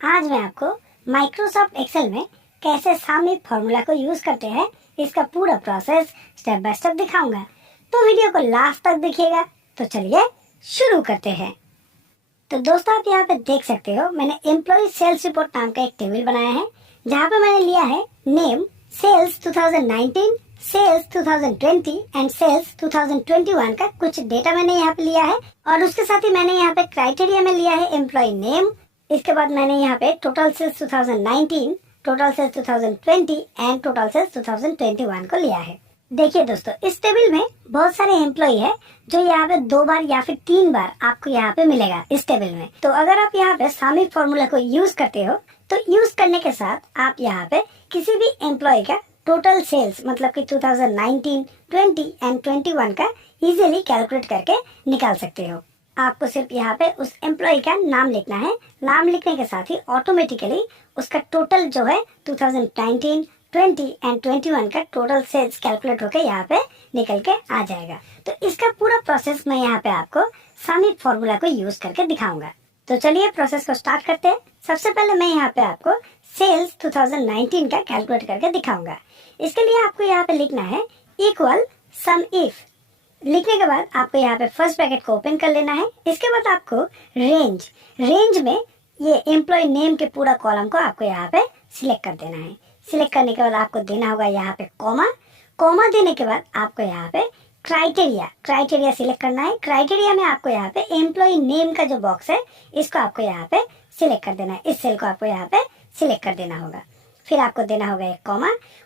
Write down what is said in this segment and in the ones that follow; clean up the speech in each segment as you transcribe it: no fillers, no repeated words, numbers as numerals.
आज मैं आपको माइक्रोसॉफ्ट एक्सेल में कैसे सामयिक फॉर्मूला को यूज करते हैं इसका पूरा प्रोसेस स्टेप बाय स्टेप दिखाऊंगा। तो वीडियो को लास्ट तक देखिएगा। तो चलिए शुरू करते हैं। तो दोस्तों आप यहाँ पे देख सकते हो मैंने एम्प्लॉय सेल्स रिपोर्ट नाम का एक टेबल बनाया है जहाँ पे मैंने लिया है name, sales 2019, sales 2020 and sales 2021 का कुछ डेटा मैंने यहाँ पे लिया है और उसके साथ ही मैंने यहाँ पे क्राइटेरिया में लिया है एम्प्लॉय नेम। इसके बाद मैंने यहाँ पे total sales 2019, total sales 2020 and total sales 2021 को लिया है। देखिए दोस्तों इस टेबल में बहुत सारे एम्प्लॉय है जो यहाँ पे 2 बार या फिर 3 बार आपको यहाँ पे मिलेगा इस टेबल में। तो अगर आप यहाँ पे सामयिक फॉर्मूला को यूज करते हो तो यूज करने के साथ आप यहाँ पे किसी भी एम्प्लॉय का टोटल सेल्स मतलब कि 2019, 20 एंड 21 का इजीली कैलकुलेट करके निकाल सकते हो। आपको सिर्फ यहाँ पे उस एम्प्लॉय का नाम लिखना है। नाम लिखने के साथ ही ऑटोमेटिकली उसका टोटल जो है 2019, 20 एंड 21 का टोटल सेल्स कैलकुलेट होकर यहाँ पे निकल के आ जाएगा। तो इसका पूरा प्रोसेस मैं यहाँ पे आपको सामयिक फॉर्मूला को यूज करके दिखाऊंगा। तो चलिए प्रोसेस को स्टार्ट करते हैं। सबसे पहले मैं यहाँ पे आपको सेल्स 2019 का कैलकुलेट करके दिखाऊंगा। इसके लिए आपको यहाँ पे लिखना है इक्वल सम इफ। लिखने के बाद आपको यहाँ पे फर्स्ट ब्रैकेट को ओपन कर लेना है। इसके बाद आपको रेंज में ये एम्प्लॉय नेम के पूरा कॉलम को आपको यहाँ पे सिलेक्ट कर देना है। सिलेक्ट करने के बाद आपको देना होगा यहाँ पे कॉमा देने के बाद आपको यहाँ पे क्राइटेरिया सिलेक्ट करना है। क्राइटेरिया में आपको यहाँ पे एम्प्लॉय नेम का जो बॉक्स है इसको आपको यहाँ पे सिलेक्ट कर देना है। इस सेल को आपको यहाँ पे सिलेक्ट कर देना होगा। फिर आपको देना होगा एक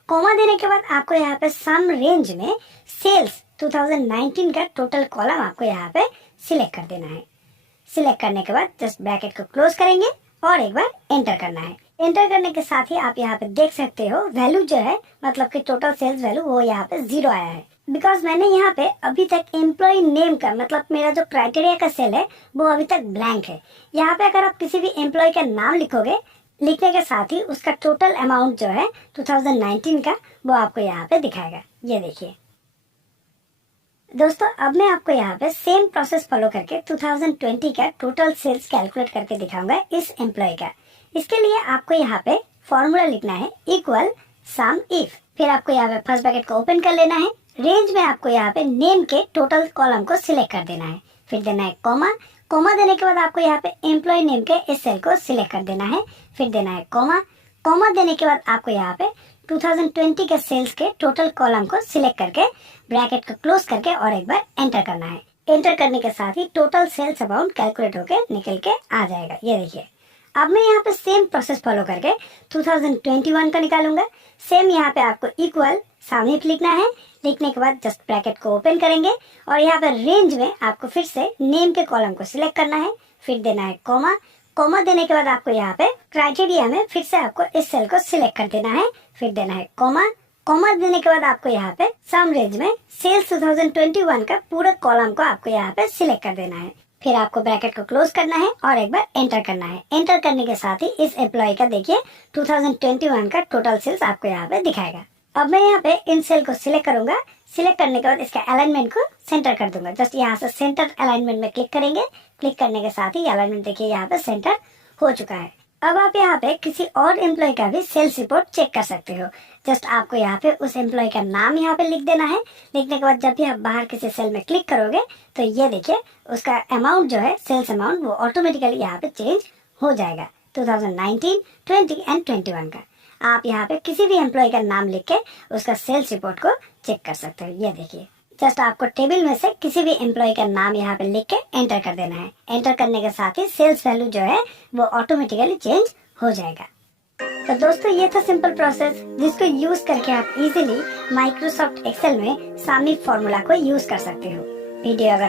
कॉमा देने के बाद आपको यहाँ पे सम रेंज में सेल्स 2019 का टोटल कॉलम आपको यहाँ पे सिलेक्ट कर देना है। सिलेक्ट करने के बाद जस्ट ब्रैकेट को क्लोज करेंगे और एक बार एंटर करना है। एंटर करने के साथ ही आप यहाँ पे देख सकते हो वैल्यू जो है मतलब कि टोटल सेल्स वैल्यू वो यहाँ पे 0 आया है। बिकॉज मैंने यहाँ पे अभी तक एम्प्लॉय नेम का मतलब मेरा जो क्राइटेरिया का सेल है वो अभी तक ब्लैंक है। यहाँ पे अगर आप किसी भी एम्प्लॉय का नाम लिखोगे, लिखने के साथ ही उसका टोटल अमाउंट जो है 2019 का वो आपको यहाँ पे दिखाएगा। ये देखिए दोस्तों अब मैं आपको यहाँ पे सेम प्रोसेस फॉलो करके 2020 का टोटल सेल्स कैलकुलेट करके दिखाऊंगा इस एम्प्लॉय का। इसके लिए आपको यहाँ पे फॉर्मूला लिखना है इक्वल सम इफ। फिर आपको यहाँ पे फर्स्ट ब्रैकेट को ओपन कर लेना है। रेंज में आपको यहाँ पे नेम के टोटल कॉलम को सिलेक्ट कर देना है। फिर देना है कॉमा देने के बाद आपको यहाँ पे एम्प्लॉय नेम के इस सेल को सिलेक्ट कर देना है। फिर देना है कॉमा देने के बाद आपको यहाँ पे 2020 के सेल्स के टोटल कॉलम को सिलेक्ट करके ब्रैकेट को क्लोज करके और एक बार एंटर करना है। एंटर करने के साथ ही टोटल सेल्स अमाउंट कैलकुलेट होके निकल के आ जाएगा। ये देखिए अब मैं यहाँ पे सेम प्रोसेस फॉलो करके 2021 का निकालूंगा। सेम यहाँ पे आपको इक्वल सामयिक लिखना है। लिखने के बाद जस्ट ब्रैकेट को ओपन करेंगे और यहाँ पे रेंज में आपको फिर से नेम के कॉलम को सिलेक्ट करना है। फिर देना है कॉमा देने के बाद आपको यहाँ पे क्राइटेरिया में फिर से आपको इस सेल को सिलेक्ट कर देना है। फिर देना है कॉमा देने के बाद आपको यहाँ पे सम रेंज में सेल्स 2021 का पूरा कॉलम को आपको यहाँ पे सिलेक्ट कर देना है। फिर आपको ब्रैकेट को क्लोज करना है और एक बार एंटर करना है। एंटर करने के साथ ही इस एम्प्लॉय का देखिए 2021 का टोटल सेल्स आपको यहाँ पे दिखाएगा। अब मैं यहाँ पे इन सेल को सिलेक्ट करूंगा। सिलेक्ट करने के बाद इसका अलाइनमेंट को सेंटर कर दूंगा। जस्ट यहाँ से सेंटर अलाइनमेंट में क्लिक करेंगे। क्लिक करने के साथ ही अलाइनमेंट देखिए यहाँ पे सेंटर हो चुका है। अब आप यहाँ पे किसी और एम्प्लॉय का भी सेल्स रिपोर्ट चेक कर सकते हो। जस्ट आपको यहाँ पे उस एम्प्लॉय का नाम यहाँ पे लिख देना है। लिखने के बाद जब भी आप बाहर किसी सेल में क्लिक करोगे तो ये देखिए उसका अमाउंट जो है सेल्स अमाउंट वो ऑटोमेटिकली यहाँ पे चेंज हो जाएगा 2019, 20 एंड 21 का। आप यहाँ पे किसी भी एम्प्लॉय का नाम लिख के उसका सेल्स रिपोर्ट को चेक कर सकते हो। ये देखिए जस्ट आपको टेबल में से किसी भी एम्प्लॉय का नाम यहाँ पे लिख के एंटर कर देना है। एंटर करने के साथ ही सेल्स वैल्यू जो है वो ऑटोमेटिकली चेंज हो जाएगा। तो दोस्तों ये था सिंपल प्रोसेस जिसको यूज करके आप इजीली माइक्रोसॉफ्ट एक्सेल में सामयिक फॉर्मूला को यूज कर सकते हो। वीडियो अगर